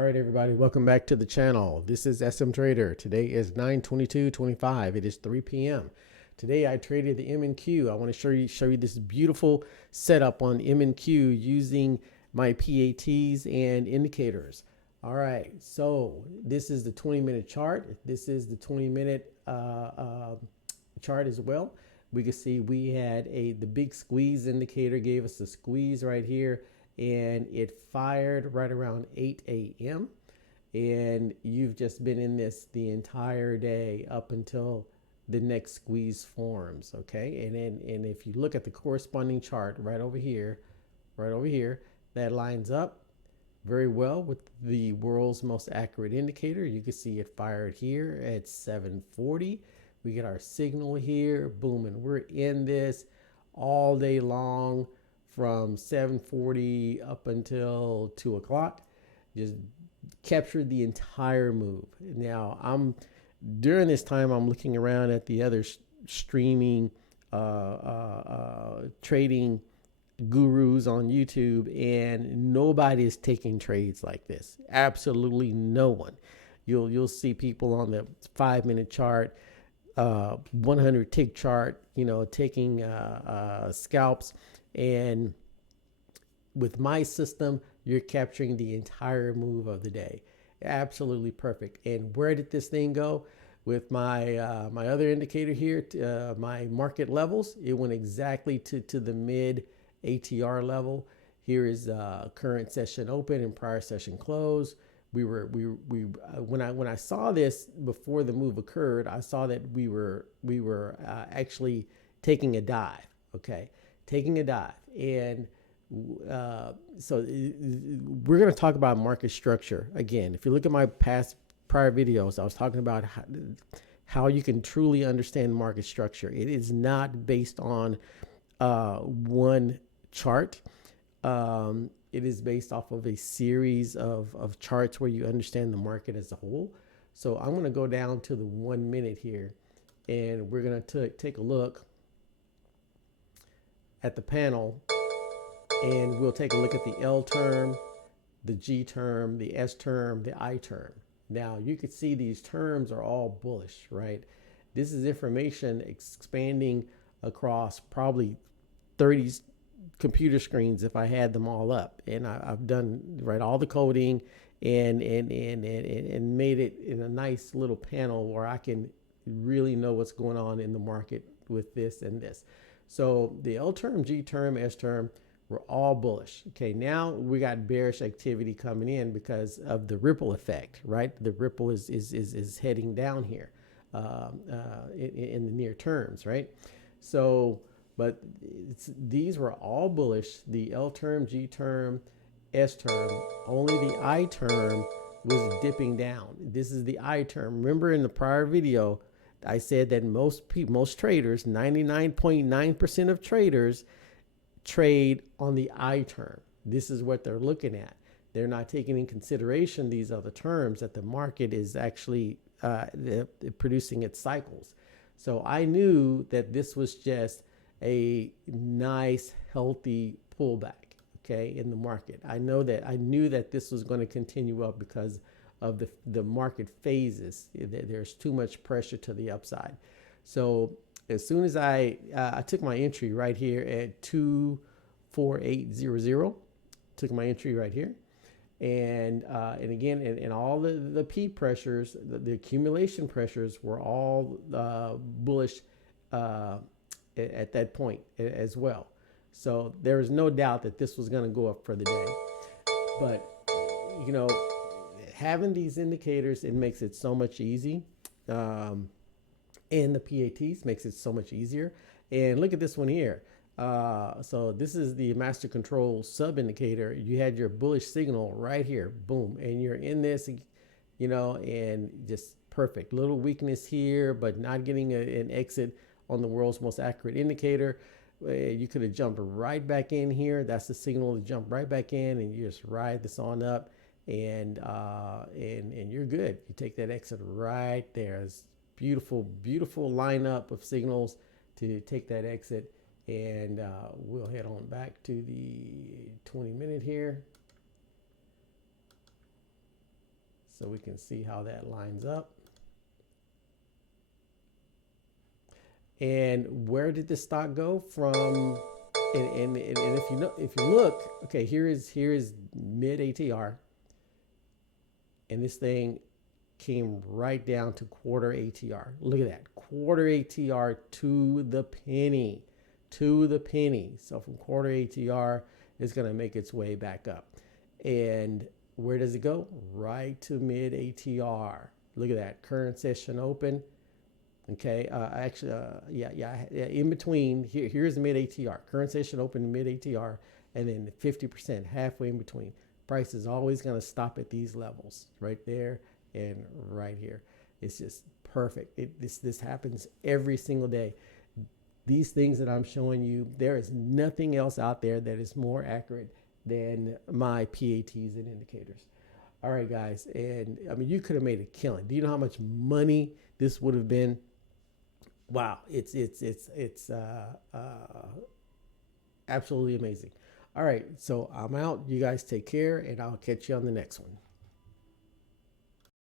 All right, everybody, welcome back to the channel. This is SM Trader. Today is 9/22/25. It is 3 p.m. Today I traded the M&Q. I want to show you this beautiful setup on M&Q using my PATs and indicators. All right, so this is the 20-minute chart. This is the 20-minute chart as well. We can see we had the big squeeze indicator gave us a squeeze right here, and it fired right around 8 a.m. and you've just been in this the entire day up until the next squeeze forms. Okay, and if you look at the corresponding chart right over here, that lines up very well with the world's most accurate indicator. You can see it fired here at 7:40. We get our signal here, boom, and we're in this all day long from 7:40 up until 2 o'clock. Just captured the entire move. Now, during this time, I'm looking around at the other streaming trading gurus on YouTube, and nobody is taking trades like this. Absolutely no one. You'll see people on the 5-minute chart, 100 tick chart, taking scalps. And with my system, you're capturing the entire move of the day. Absolutely perfect. And where did this thing go? With my my other indicator here, my market levels, it went exactly to the mid ATR level. Here is current session open and prior session close. When I saw this before the move occurred, I saw that we were actually taking a dive. Okay, taking a dive, and so we're going to talk about market structure again. If you look at my prior videos, I was talking about how you can truly understand market structure. It is not based on one chart. It is based off of a series of charts where you understand the market as a whole. So I'm going to go down to the 1 minute here, and we're going to take a look at the panel, and we'll take a look at the L term, the G term, the S term, the I term. Now you can see these terms are all bullish, right? This is information expanding across probably 30 computer screens if I had them all up, and I've done all the coding and made it in a nice little panel where I can really know what's going on in the market with this and this. So the L term, G term, S term were all bullish. Okay, now we got bearish activity coming in because of the ripple effect, right? The ripple is heading down here in the near terms, right? So, but these were all bullish. The L term, G term, S term. Only the I term was dipping down. This is the I term. Remember in the prior video, I said that most traders, 99.9% of traders, trade on the I term. This is what they're looking at. They're not taking in consideration these other terms, that the market is actually producing its cycles. So I knew that this was just a nice, healthy pullback, okay, in the market. I knew that this was going to continue up because of the market phases. There's too much pressure to the upside. So as soon as I took my entry right here at 24800, took my entry right here, and again, and all the P pressures, the accumulation pressures were all bullish at that point as well. So there is no doubt that this was going to go up for the day. But having these indicators, it makes it so much easy. And the PATs makes it so much easier. And look at this one here. So this is the master control sub indicator. You had your bullish signal right here, boom, and you're in this, and just perfect. Little weakness here, but not getting an exit on the world's most accurate indicator. You could have jumped right back in here. That's the signal to jump right back in, and you just ride this on up, and you're good. You take that exit right there. It's beautiful lineup of signals to take that exit. And we'll head on back to the 20 minute here. so we can see how that lines up. And where did the stock go from? And if you know, if you look, okay, here is mid ATR, and this thing came right down to quarter ATR. Look at that, quarter ATR to the penny, to the penny. So from quarter ATR, it's going to make its way back up. And where does it go? Right to mid ATR. Look at that, current session open. Okay, actually, yeah, in between, here's the mid ATR. Current session open mid ATR, and then 50% halfway in between. Price is always going to stop at these levels, right there and right here. It's just perfect. This happens every single day. These things that I'm showing you, there is nothing else out there that is more accurate than my PATs and indicators. All right, guys, and I mean, you could have made a killing. Do you know how much money this would have been? Wow, it's absolutely amazing. All right, so I'm out. You guys take care, and I'll catch you on the next one.